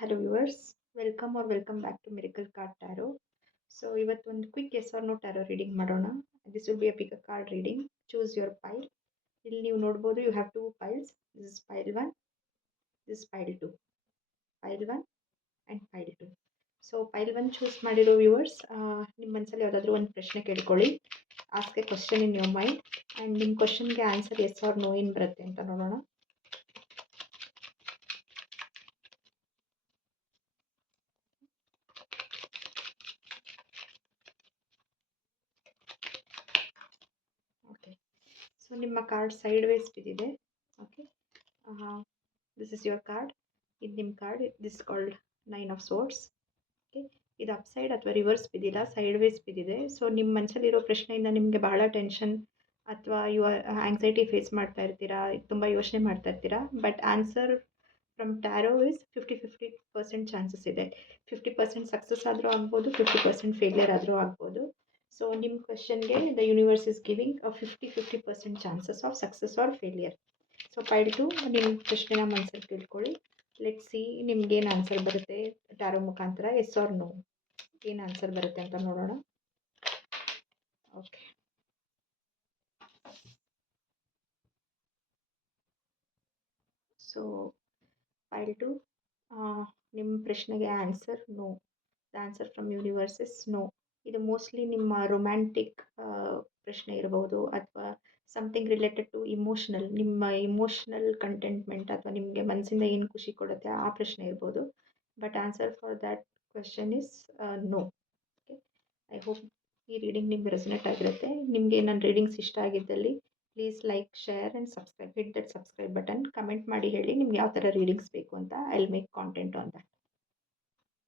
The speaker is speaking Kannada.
Hello viewers, welcome back to Miracle Card Tarot. So ಇವತ್ತು ಒಂದು quick yes or no tarot reading ಮಾಡೋಣ. This will be a pick a card reading. Choose your pile. ಇಲ್ಲಿ ನೀವು ನೋಡ್ಬೋದು you have two piles. This is pile 1, this pile 2. Pile 1 and pile 2. So pile 1 choose ಮಾಡಿರೋ ವ್ಯೂವರ್ಸ್ ನಿಮ್ಮ ಮನಸ್ಸಲ್ಲಿ ಯಾವುದಾದ್ರೂ ಒಂದು ಪ್ರಶ್ನೆ ಕೇಳ್ಕೊಳ್ಳಿ. Ask a question in your mind and ನಿಮ್ಮ ಕ್ವಶನ್ಗೆ ಆನ್ಸರ್ ಎಸ್ ಆರ್ ನೋ ಏನು ಬರುತ್ತೆ ಅಂತ ನೋಡೋಣ. ಓಕೆ, ಸೊ ನಿಮ್ಮ ಕಾರ್ಡ್ ಸೈಡ್ ವೇಸ್ ಬಿದ್ದಿದೆ. Okay, this is your card. ಇದು ನಿಮ್ಮ card. This called 9 of swords. Okay, ಇದು ಅಪ್ ಸೈಡ್ ಅಥವಾ ರಿವರ್ಸ್ ಬಿದ್ದಿಲ್ಲ, ಸೈಡ್ ವೇಸ್ ಬಿದ್ದಿದೆ. ಸೊ ನಿಮ್ಮ ಮನಸ್ಸಲ್ಲಿರೋ ಪ್ರಶ್ನೆಯಿಂದ ನಿಮಗೆ ಬಹಳ ಟೆನ್ಷನ್ ಅಥವಾ ಆಂಗ್ಸೈಟಿ ಫೇಸ್ ಮಾಡ್ತಾ ಇರ್ತೀರಾ, ತುಂಬ ಯೋಚನೆ ಮಾಡ್ತಾ ಇರ್ತೀರಾ. But answer from tarot is 50-50% chances ಇದೆ. 50% ಸಕ್ಸಸ್ ಆದರೂ ಆಗ್ಬೋದು, 50% ಫೇಲಿಯರ್ ಆದರೂ ಆಗ್ಬೋದು. ಸೊ ನಿಮ್ಮ ಕ್ವೆಶನ್ಗೆ the universe is giving a 50-50% chances of success or failure. So pile 2 ನಿಮ್ಮ ಪ್ರಶ್ನೆನ ಮನಸ್ಸಲ್ಲಿ ತಿಳ್ಕೊಳ್ಳಿ. ಲೆಟ್ ಸಿ ನಿಮ್ಗೇನು ಆನ್ಸರ್ ಬರುತ್ತೆ ಟ್ಯಾರೋ ಮುಖಾಂತರ. ಎಸ್ ಆರ್ ನೋ ಏನು ಆನ್ಸರ್ ಬರುತ್ತೆ ಅಂತ ನೋಡೋಣ. ಓಕೆ, ಸೊ ಪೈಲ್ 2 ನಿಮ್ಮ ಪ್ರಶ್ನೆಗೆ answer no. The answer from universe is no. ಇದು ಮೋಸ್ಟ್ಲಿ ನಿಮ್ಮ ರೊಮ್ಯಾಂಟಿಕ್ ಪ್ರಶ್ನೆ ಇರಬಹುದು ಅಥವಾ ಸಮಥಿಂಗ್ ರಿಲೇಟೆಡ್ ಟು ಇಮೋಷ್ನಲ್, ನಿಮ್ಮ ಇಮೋಷ್ನಲ್ ಕಂಟೆಂಟ್ಮೆಂಟ್ ಅಥವಾ ನಿಮಗೆ ಮನಸ್ಸಿಂದ ಏನು ಖುಷಿ ಕೊಡುತ್ತೆ ಆ ಪ್ರಶ್ನೆ ಇರ್ಬೋದು. But answer for that question is no. Okay, I hope ಈ ರೀಡಿಂಗ್ ನಿಮ್ಗೆ ರೆಸನೇಟ್ ಆಗಿರುತ್ತೆ. ನಿಮಗೆ ನನ್ನ ರೀಡಿಂಗ್ಸ್ ಇಷ್ಟ ಆಗಿದ್ದಲ್ಲಿ please like, share and subscribe. Hit that subscribe button. Comment ಮಾಡಿ ಹೇಳಿ ನಿಮ್ಗೆ ಯಾವ ಥರ ರೀಡಿಂಗ್ಸ್ ಬೇಕು ಅಂತ. I will make content on that.